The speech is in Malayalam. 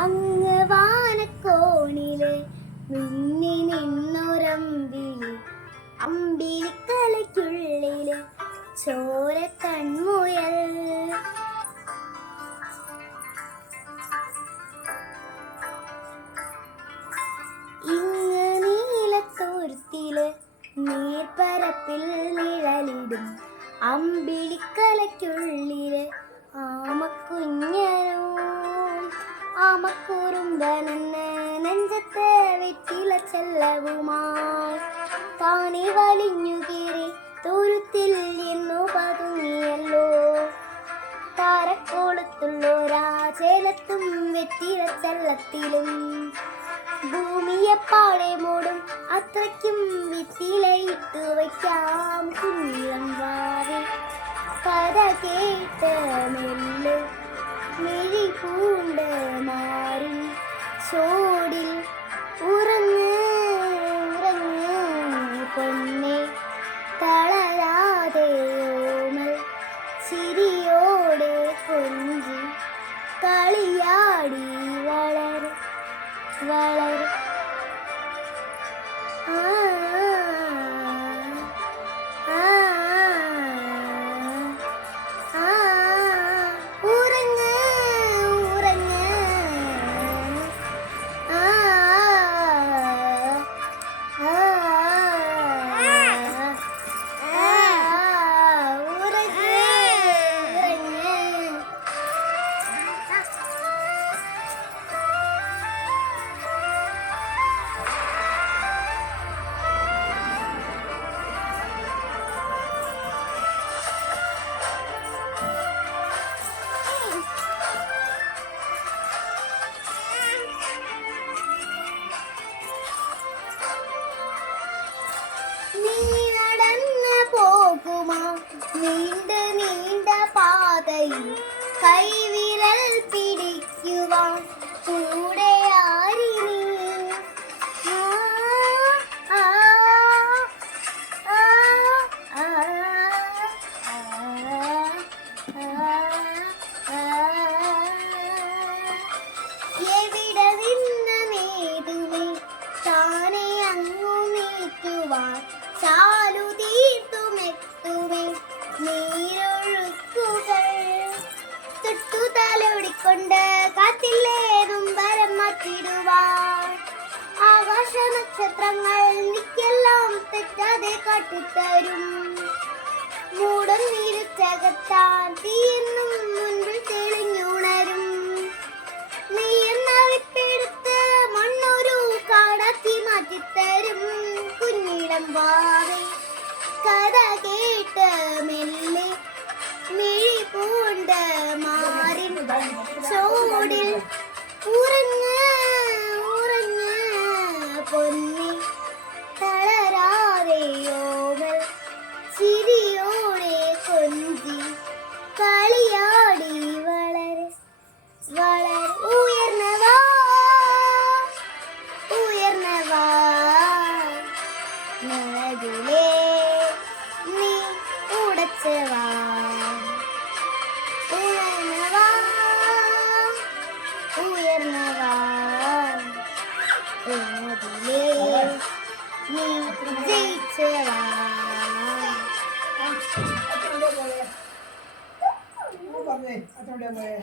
അങ്ങ് വാനക്കോണിൽ മുന്നി നിന്നൊരമ്പിളി അമ്പിളിക്കലയ്ക്കുള്ളിൽ ചോര കൺമുയൽ. ഇങ്ങ് നീലത്തോർത്തിൽ നീർപ്പരപ്പിൽ നിഴലിടും. അമ്പിളിക്കലയ്ക്കുള്ളിൽ ആമക്കുഞ്ഞനോ. ആമക്കുറുമ്പനെന്ന് നെഞ്ചത്തെ വെറ്റില ചെല്ലവുമായി താനെ വലിഞ്ഞു കീറി തൂരുത്തിൽ എന്നു പതുങ്ങിയല്ലോ. താരക്കോളത്തുള്ളോരാചേലത്തും വെറ്റില ചെല്ലത്തിലും. ഭൂമിയെ പാടെ മൂടും അത്രയ്ക്കും വിത്തിലയിട്ട് വയ്ക്കാം കുഞ്ഞിളം വാവി കഥ കേട്ട് മിഴി പൂണ്ട് മാറി. ചോടിൽ ഉറങ്ങ് ഉറങ്ങ് പൊന്നെ. തളരാതെ ഓമൽ ചിരിയോടെ കൊഞ്ചി. കളിയാടി വളർ വളർ. நீண்ட நீண்ட பாதையில் கை നക്ഷത്രങ്ങൾ എനിക്കെല്ലാം തെറ്റാതെ കാട്ടിത്തരും മൂടം നീരുച്ചകത്താൻ തീയെന്നും മുൻപിൽ തെളിഞ്ഞുണരും നീ എന്നറിപ്പെടുത്ത് മണ്ണൊരു കാടാക്കി മാറ്റിത്തരും കുഞ്ഞിടം വാവേ കഥ കേട്ട് മെല്ലെ മിഴി പൂണ്ട് മാറി ചോടിൽ I Ömrüne Zeytira Atölye boya